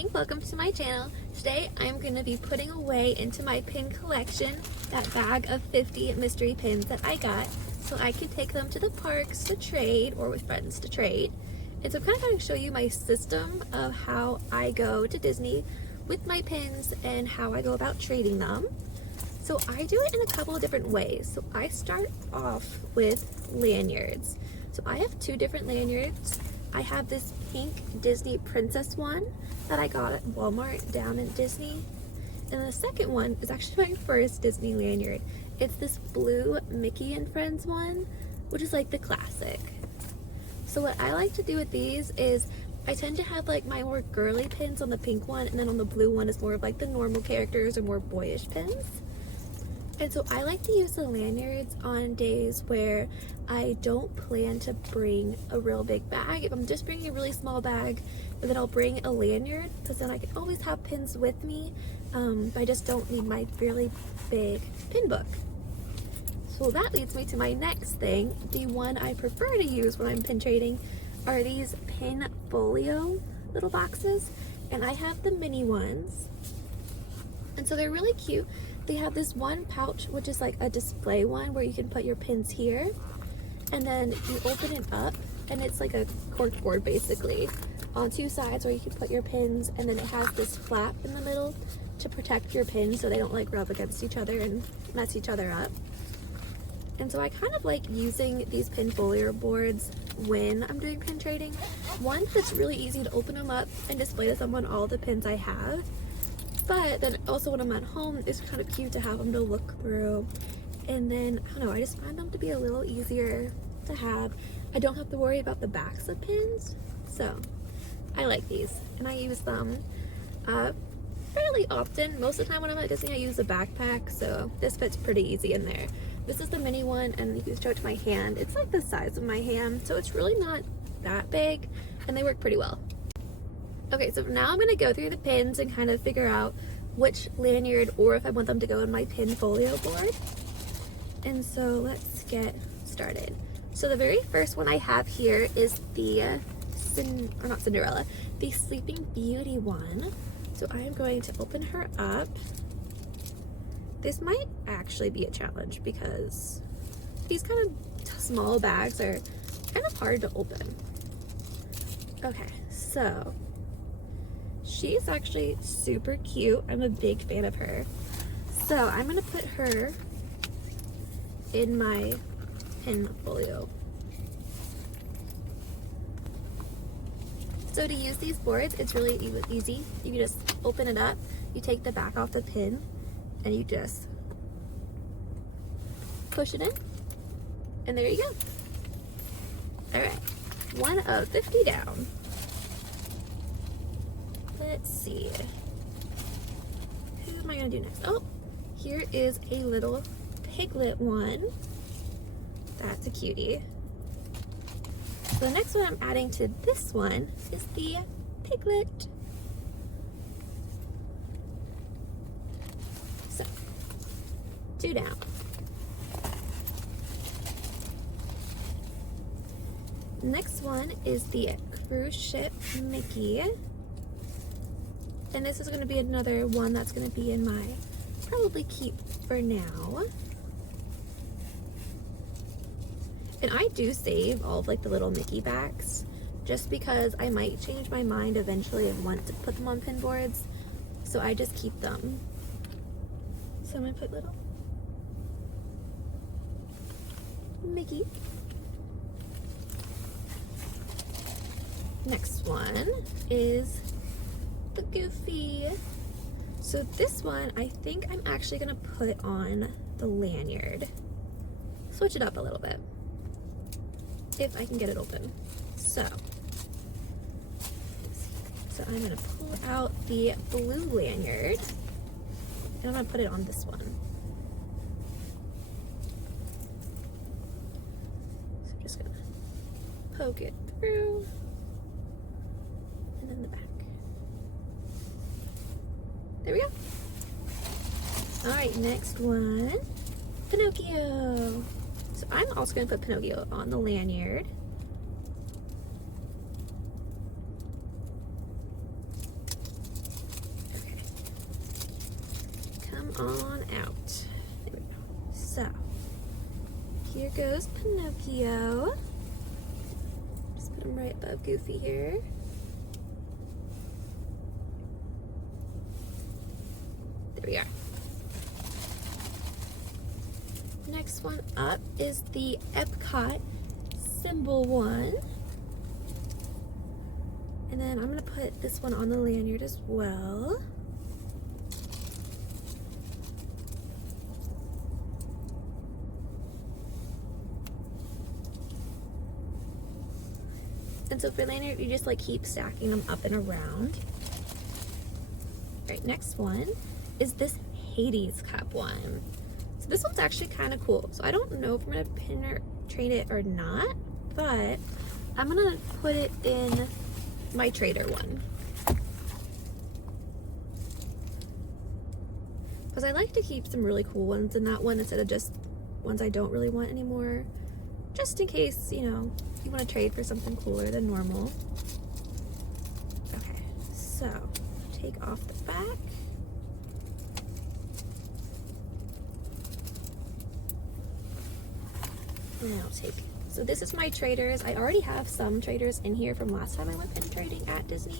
morning, welcome to my channel. Today I'm going to be putting away into my pin collection that bag of 50 mystery pins that I got so I can take them to the parks to trade or with friends to trade. And so I'm kind of going to show you my system of how I go to Disney with my pins and how I go about trading them. So I do it in a couple of different ways. So I start off with lanyards. So I have two different lanyards. I have this pink Disney princess one that I got at Walmart down in Disney. And the second one is actually my first Disney lanyard. It's this blue Mickey and Friends one, which is like the classic. So what I like to do with these is I tend to have like my more girly pins on the pink one, and then on the blue one is more of like the normal characters or more boyish pins. And so I like to use the lanyards on days where I don't plan to bring a real big bag. If I'm just bringing a really small bag, and then I'll bring a lanyard because then I can always have pins with me. But I just don't need my really big pin book. So that leads me to my next thing. The one I prefer to use when I'm pin trading are these pin folio little boxes. And I have the mini ones. And so they're really cute. They have this one pouch, which is like a display one where you can put your pins here. And then you open it up and it's like a cork board basically on two sides where you can put your pins, and then it has this flap in the middle to protect your pins so they don't like rub against each other and mess each other up. And so I kind of like using these pin folio boards when I'm doing pin trading. One, it's really easy to open them up and display to someone all the pins I have. But then also when I'm at home, it's kind of cute to have them to look through. And then, I don't know, I just find them to be a little easier to have. I don't have to worry about the backs of pins. So, I like these. And I use them fairly often. Most of the time when I'm at Disney, I use a backpack. So, this fits pretty easy in there. This is the mini one, and you can show it to my hand. It's like the size of my hand, so it's really not that big. And they work pretty well. Okay, so now I'm going to go through the pins and kind of figure out which lanyard or if I want them to go in my pin folio board. And so let's get started. So the very first one I have here is the, not Cinderella, the Sleeping Beauty one. So I am going to open her up. This might actually be a challenge because these kind of small bags are kind of hard to open. Okay, so she's actually super cute. I'm a big fan of her. So I'm gonna put her in my pin folio. So to use these boards, it's really easy. You can just open it up, you take the back off the pin, and you just push it in, and there you go. All right, 1 of 50 down. Let's see, who am I gonna do next? Oh, here is a little piglet one. That's a cutie. So the next one I'm adding to this one is the piglet. So, 2 down. Next one is the cruise ship Mickey. And this is going to be another one that's going to be in my probably keep for now. And I do save all of like the little Mickey backs just because I might change my mind eventually and want to put them on pin boards. So I just keep them. So I'm going to put little Mickey. Next one is the Goofy. So this one, I think I'm actually gonna put on the lanyard. Switch it up a little bit, if I can get it open. So I'm gonna pull out the blue lanyard, and I'm gonna put it on this one. So I'm just gonna poke it through, and then the back. There we go. All right, next one, Pinocchio. So I'm also gonna put Pinocchio on the lanyard. on out. There we go. So, here goes Pinocchio. Just put him right above Goofy here. There we are. Next one up is the Epcot symbol one. And then I'm gonna put this one on the lanyard as well. And so for lanyard, you just like keep stacking them up and around. All right, next one is this Hades cup one. So this one's actually kind of cool. So I don't know if I'm gonna pin or train it or not, but I'm gonna put it in my trader one. Because I like to keep some really cool ones in that one instead of just ones I don't really want anymore. Just in case, you know, you want to trade for something cooler than normal. Okay, so take off the back. And I'll take, so this is my traders. I already have some traders in here from last time I went pin trading at Disney.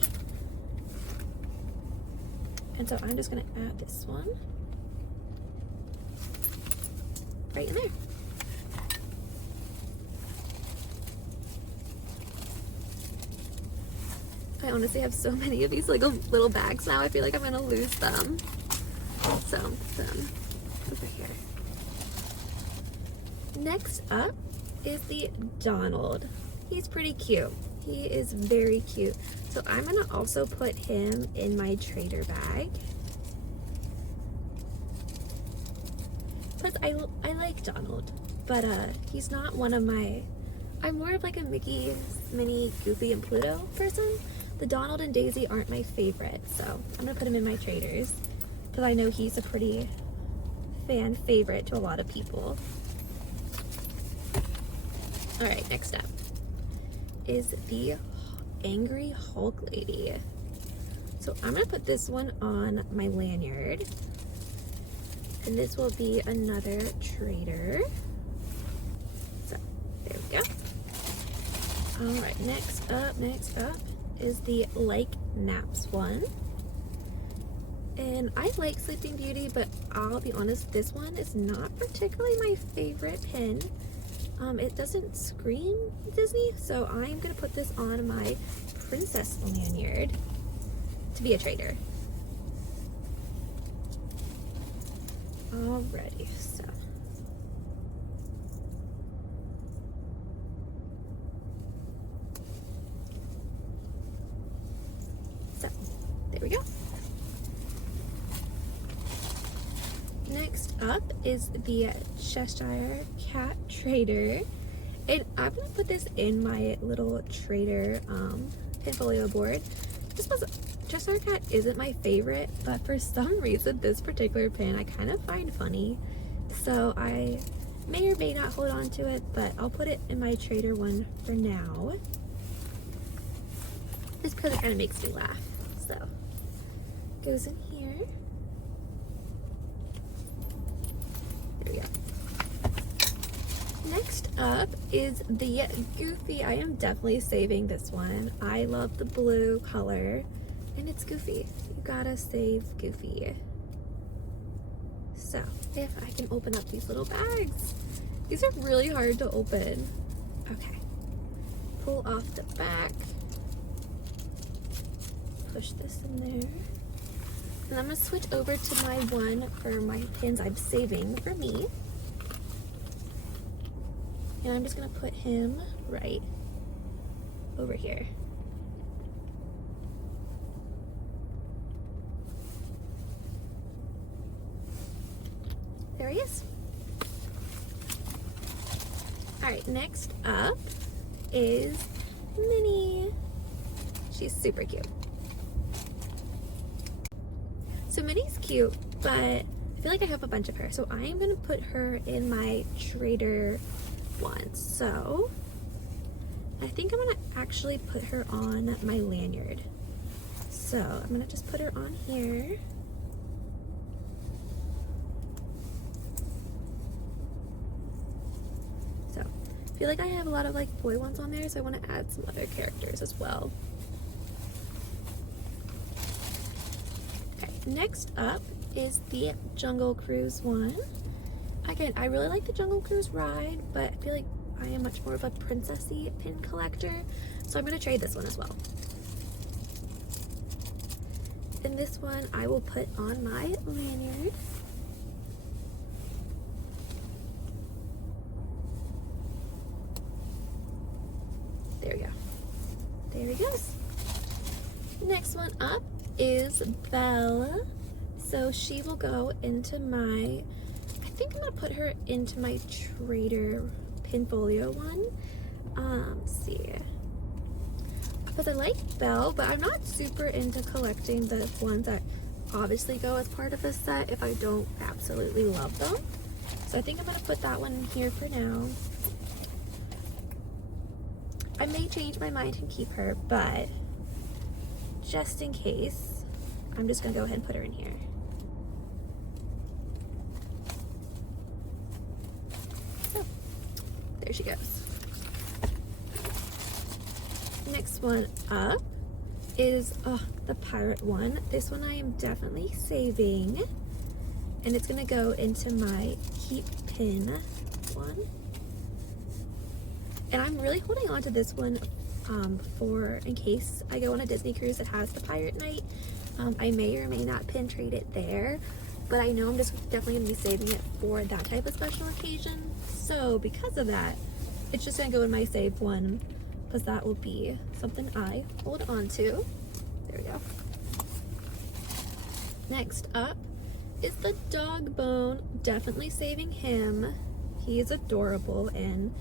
And so I'm just gonna add this one right in there. I honestly have so many of these like little bags now. I feel like I'm gonna lose them. So put them over here. Next up is the Donald. He's pretty cute. He is very cute. So I'm gonna also put him in my trader bag. Plus I like Donald, but he's not one of my, I'm more of like a Mickey, Minnie, Goofy, and Pluto person. The Donald and Daisy aren't my favorite, so I'm gonna put him in my traders because I know he's a pretty fan favorite to a lot of people. All right, next up is the Angry Hulk Lady. So I'm gonna put this one on my lanyard, and this will be another trader. So there we go. All right, next up is the Like Naps one. And I like Sleeping Beauty, but I'll be honest, this one is not particularly my favorite pin. It doesn't scream Disney, so I'm gonna put this on my princess lanyard to be a trader. Alrighty, so. There we go. Next up is the Cheshire Cat Trader. And I'm gonna put this in my little trader portfolio board. Cheshire Cat isn't my favorite, but for some reason this particular pin I kind of find funny. So I may or may not hold on to it, but I'll put it in my trader one for now. Just because it kind of makes me laugh. So goes in here. There we go. Next up is the Goofy. I am definitely saving this one. I love the blue color and it's Goofy. You gotta save Goofy. So if I can open up these little bags. These are really hard to open. Okay. Pull off the back. Push this in there. And I'm gonna switch over to my one for my pins I'm saving for me. And I'm just gonna put him right over here. There he is. All right, next up is Minnie. She's super cute. So Minnie's cute, but I feel like I have a bunch of her. So I am gonna put her in my trader one. So I think I'm gonna actually put her on my lanyard. So I'm gonna just put her on here. feel like I have a lot of like boy ones on there, so I want to add some other characters as well. Okay, next up is the Jungle Cruise one. Again, I really like the Jungle Cruise ride, but I feel like I am much more of a princessy pin collector, so I'm going to trade this one as well. And this one I will put on my lanyard. There we go. There he goes. Next one up is Belle. So she will go into my, I think I'm gonna put her into my Trader Pinfolio one. Let's see. Because I like Belle, but I'm not super into collecting the ones that obviously go as part of a set if I don't absolutely love them. So I think I'm gonna put that one in here for now. I may change my mind and keep her, but just in case, I'm just gonna go ahead and put her in here. So, there she goes. Next one up is the pirate one. This one I am definitely saving, and it's gonna go into my keep pin one. And I'm really holding on to this one for in case I go on a Disney cruise that has the pirate night. I may or may not pin trade it there, but I know I'm just definitely gonna be saving it for that type of special occasion. So because of that, it's just gonna go in my save one, because that will be something I hold on to. There we go. Next up is the dog bone. Definitely saving him. He is adorable, and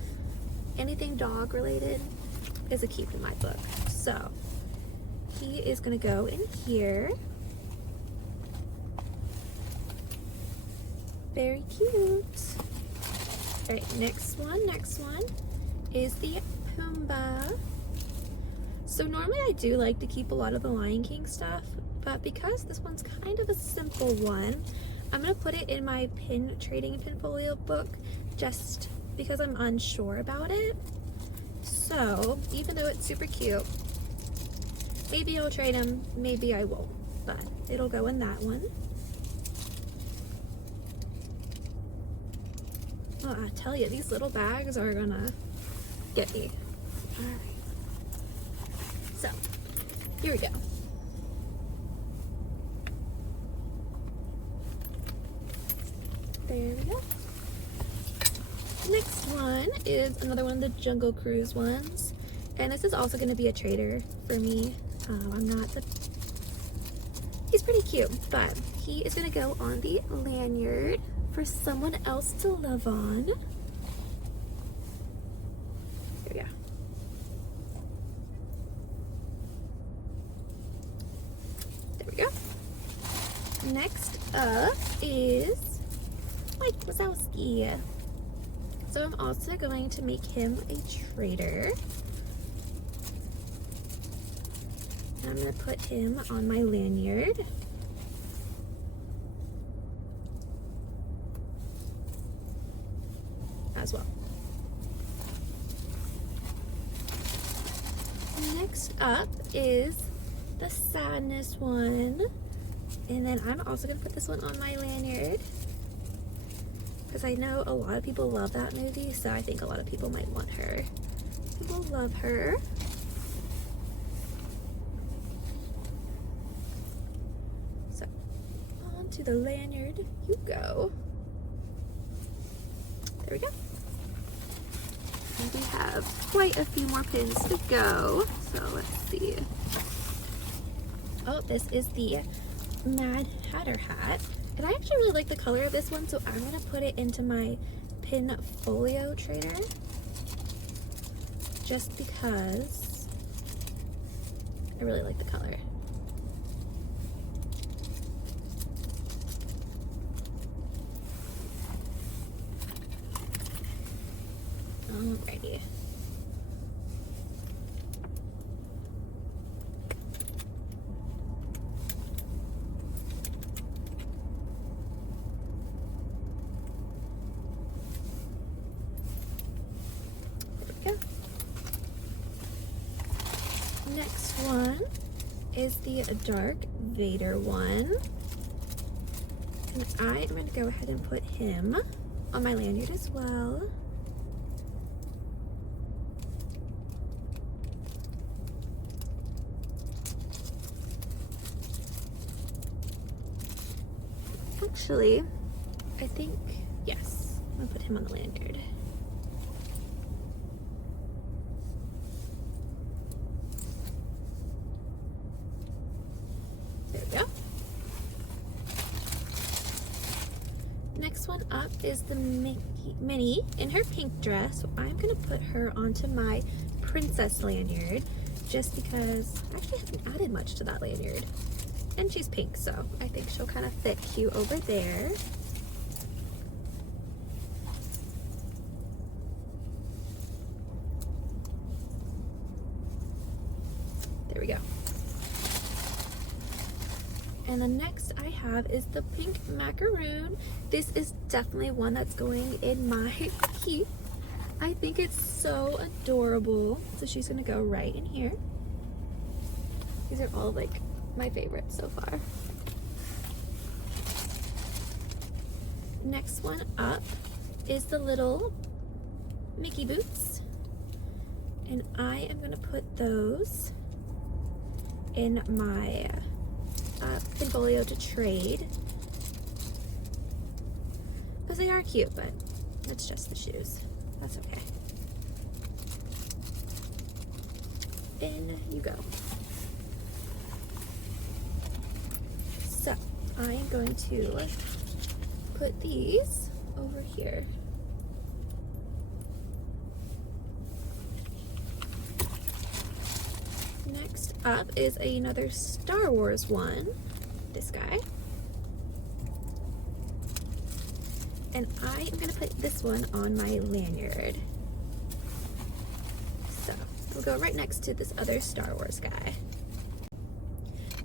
anything dog related is a keep in my book. So he is gonna go in here. Very cute. All right, next one is the Pumbaa. So normally I do like to keep a lot of the Lion King stuff, but because this one's kind of a simple one, I'm gonna put it in my pin trading Pinfolio book just because I'm unsure about it. So even though it's super cute, maybe I'll trade him, maybe I won't, but it'll go in that one. Oh, I tell you, these little bags are gonna get me. All right. So here we go. There we go. Next one is another one of the Jungle Cruise ones, and this is also going to be a trader for me. He's pretty cute, but he is going to go on the lanyard for someone else to love on. There we go. There we go. Next up is Mike Wazowski. So I'm also going to make him a trader. And I'm going to put him on my lanyard. As well. Next up is the Sadness one. And then I'm also going to put this one on my lanyard, because I know a lot of people love that movie, so I think a lot of people might want her. People love her. So, onto the lanyard you go. There we go. And we have quite a few more pins to go, so let's see. Oh, this is the Mad Hatter hat. And I actually really like the color of this one, so I'm going to put it into my Pinfolio trader. Just because I really like the color. Alrighty. go. Next one is the Dark Vader one. And I am going to go ahead and put him on my lanyard as well. Actually, I think, yes, I'm gonna put him on the lanyard. There we go. Next one up is the Minnie in her pink dress. So I'm gonna put her onto my princess lanyard just because I actually haven't added much to that lanyard. And she's pink, so I think she'll kind of fit cute over there. There we go. And the next I have is the pink macaroon. This is definitely one that's going in my keep. I think it's so adorable. So she's gonna go right in here. These are all like my favorite so far. Next one up is the little Mickey boots, and I am going to put those in my Pinfolio to trade because they are cute, but it's just the shoes. That's okay. In you go. So I am going to put these over here. Next up is another Star Wars one, this guy. And I am going to put this one on my lanyard. So we'll go right next to this other Star Wars guy.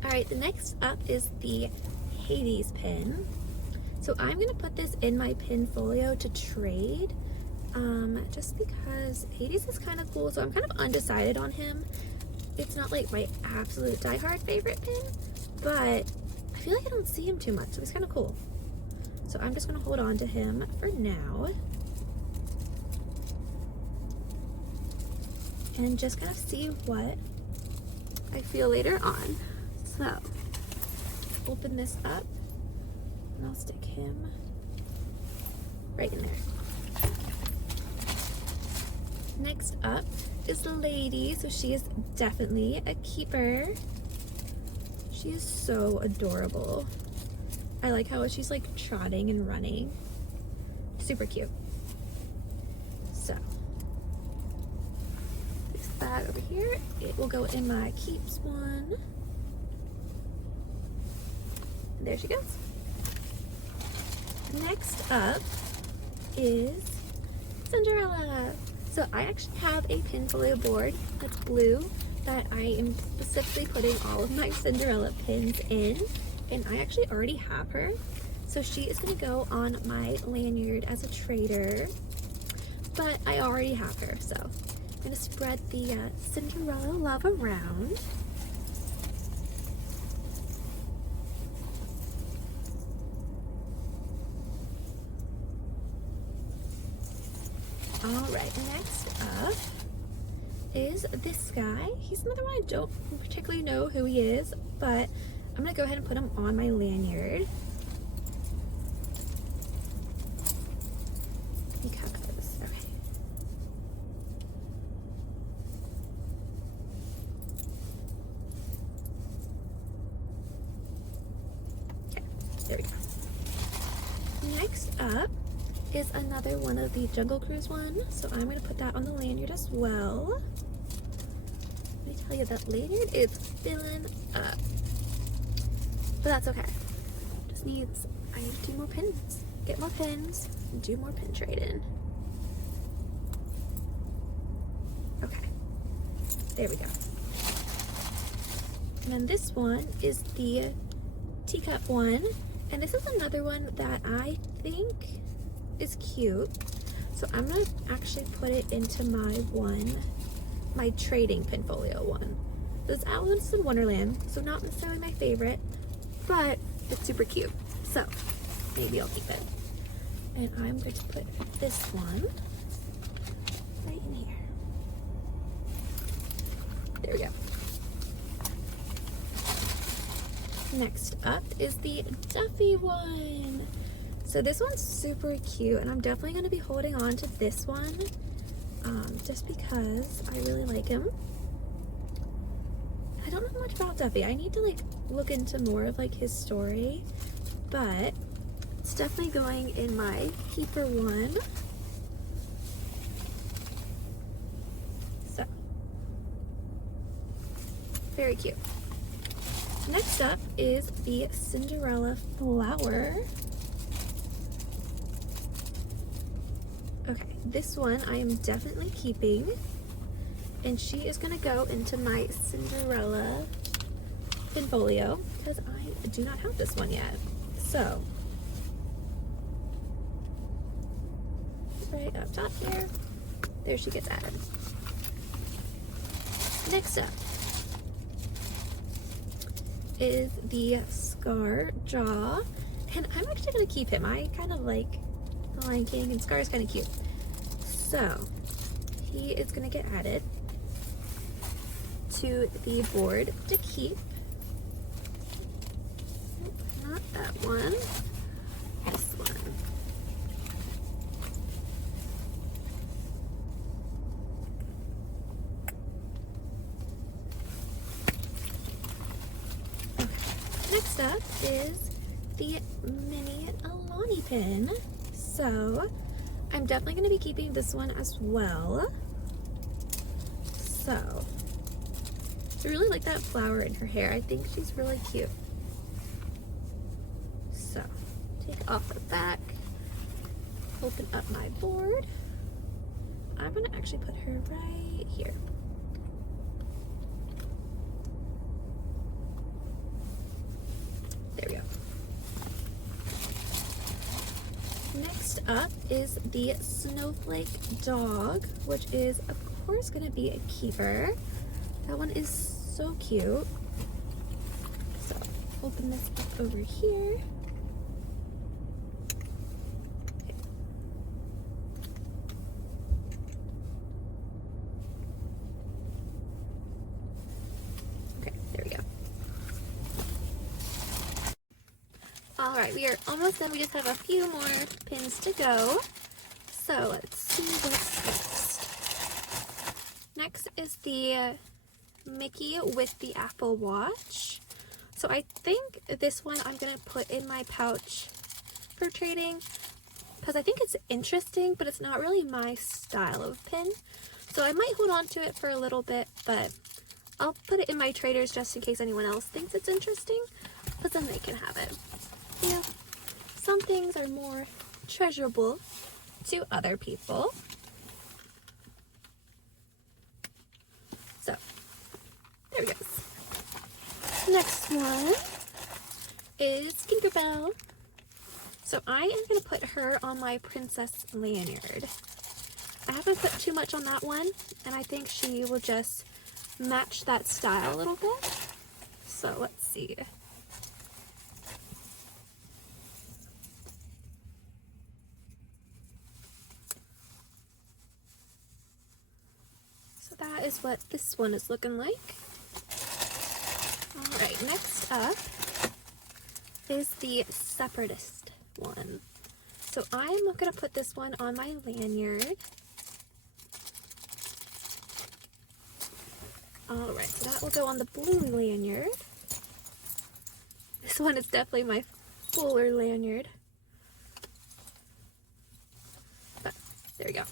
Alright, the next up is the Hades pin. So I'm going to put this in my Pinfolio to trade, just because Hades is kind of cool, so I'm kind of undecided on him. It's not like my absolute diehard favorite pin, but I feel like I don't see him too much, so he's kind of cool. So I'm just going to hold on to him for now. And just kind of see what I feel later on. So, open this up, and I'll stick him right in there. Next up is the lady, so she is definitely a keeper. She is so adorable. I like how she's like trotting and running. Super cute. So, this bag over here, it will go in my keeps one. There she goes. Next up is Cinderella. So I actually have a Pinfolio board that's blue that I am specifically putting all of my Cinderella pins in, and I actually already have her. So she is going to go on my lanyard as a trader, but I already have her. So I'm going to spread the Cinderella love around. Alright, next up is this guy. He's another one I don't particularly know who he is, but I'm going to go ahead and put him on my lanyard. Because, okay. Okay, there we go. Next up is another one of the Jungle Cruise one, so I'm going to put that on the lanyard as well. Let me tell you, that lanyard is filling up, but that's okay. Just needs, I need to do more pins, get more pins, and do more pin trading. Okay, there we go. And then this one is the teacup one, and this is another one that I think is cute, So I'm gonna actually put it into my trading pinfolio one. This Alice in Wonderland, so not necessarily my favorite, but it's super cute. So maybe I'll keep it. And I'm going to put this one right in here. There we go. Next up is the Duffy one. So this one's super cute, and I'm definitely going to be holding on to this one just because I really like him. I don't know much about Duffy. I need to like look into more of like his story, but it's definitely going in my keeper one. So, very cute. Next up is the Cinderella flower. Okay, this one I am definitely keeping, and she is gonna go into my Cinderella pinfolio because I do not have this one yet. So, right up top here, there she gets added. Next up is the Scar Jaw, and I'm actually gonna keep him. I kind of like the Lion King, and Scar is kind of cute. So he is gonna get added to the board to keep. Nope, not that one. This one. Okay. Next up is the mini Alani pin. So I'm definitely going to be keeping this one as well. So I really like that flower in her hair. I think she's really cute. So take off the back, open up my board. I'm going to actually put her right here. There we go. Next up is the Snowflake Dog, which is of course going to be a keeper. That one is so cute. So open this up over here. Okay, there we go. All right, we are almost done. We just have a few more pins to go. So let's see what's next. Next is the Mickey with the Apple Watch. So I think this one I'm going to put in my pouch for trading because I think it's interesting, but it's not really my style of pin. So I might hold on to it for a little bit, but I'll put it in my traders just in case anyone else thinks it's interesting, but then they can have it. Yeah, some things are more treasurable to other people. So, there we go. Next one is Tinkerbell. So I am going to put her on my princess lanyard. I haven't put too much on that one, and I think she will just match that style a little bit. So let's see. So that is what this one is looking like. Alright, next up is the Separatist one. So I'm going to put this one on my lanyard. Alright, so that will go on the blue lanyard. This one is definitely my fuller lanyard. But there we go.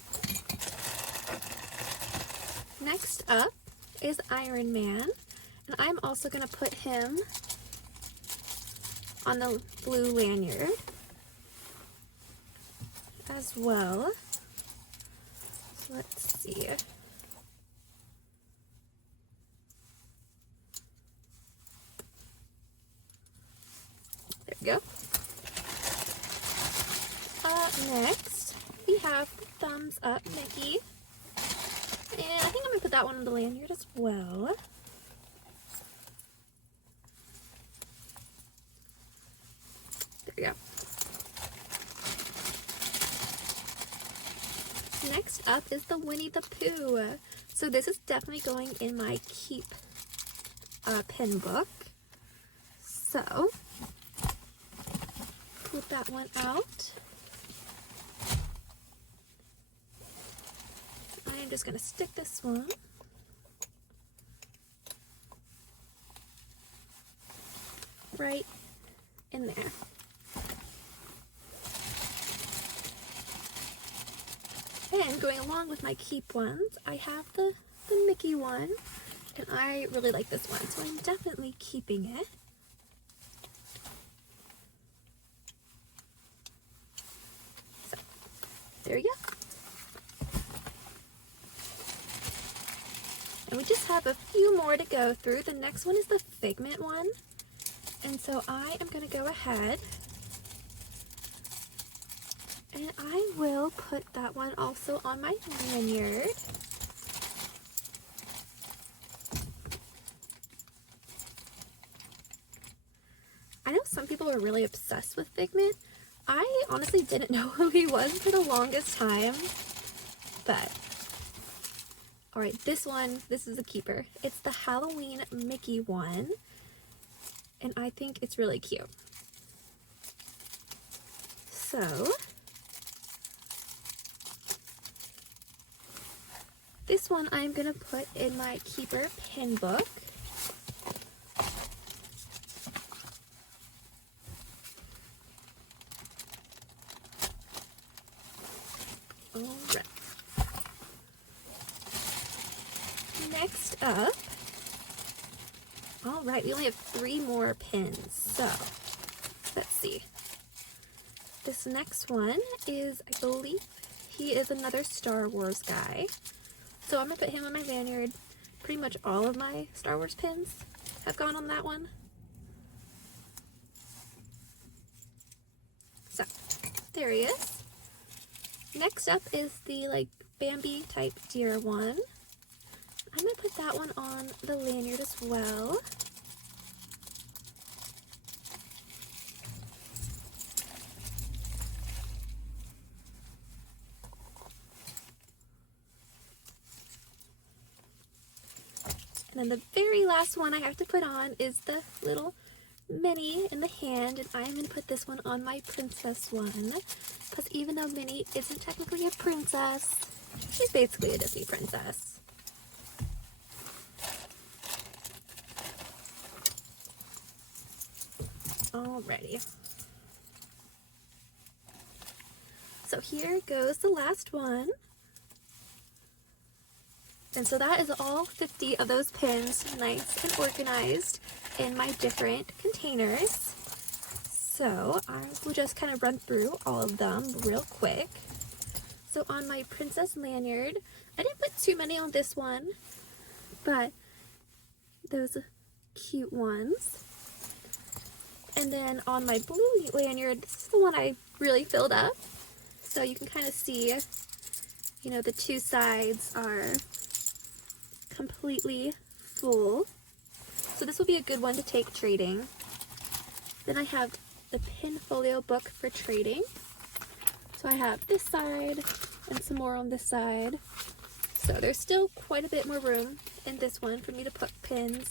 Next up is Iron Man, and I'm also going to put him on the blue lanyard as well. So let's see. There we go. Next, we have Thumb thumbs up Mickey. And I think I'm going to put that one on the lanyard as well. There we go. Next up is the Winnie the Pooh. So this is definitely going in my keep pin book. So, put that one out. I'm just going to stick this one right in there. And going along with my keep ones, I have the Mickey one, and I really like this one, so I'm definitely keeping it. So, there we go. And we just have a few more to go through. The next one is the Figment one, and so I am going to go ahead and I will put that one also on my lanyard. I know some people are really obsessed with Figment. I honestly didn't know who he was for the longest time, but alright, this is a keeper. It's the Halloween Mickey one, and I think it's really cute. So, this one I'm going to put in my keeper pin book. Alright. Next up, alright, we only have 3 more pins, so let's see. This next one is, I believe, he is another Star Wars guy. So I'm going to put him on my lanyard. Pretty much all of my Star Wars pins have gone on that one. So, there he is. Next up is the like Bambi type deer one. I'm going to put that one on the lanyard as well. And then the very last one I have to put on is the little Minnie in the hand, and I'm going to put this one on my princess one, because even though Minnie isn't technically a princess, she's basically a Disney princess. Alrighty. So here goes the last one. And so that is all 50 of those pins, nice and organized in my different containers. So I will just kind of run through all of them real quick. So on my princess lanyard, I didn't put too many on this one, but those cute ones. And then on my blue lanyard, this is the one I really filled up. So you can kind of see, you know, the 2 sides are completely full. So this will be a good one to take trading. Then I have the pin folio book for trading. So I have this side and some more on this side. So there's still quite a bit more room in this one for me to put pins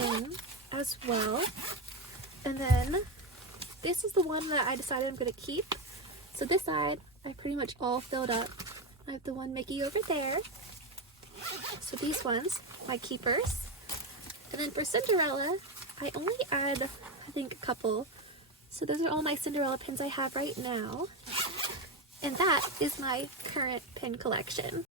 in as well. And then this is the one that I decided I'm going to keep. So this side I pretty much all filled up. I have the one Mickey over there. So these ones, my keepers. And then for Cinderella, I only add, I think, a couple. So those are all my Cinderella pins I have right now. And that is my current pin collection.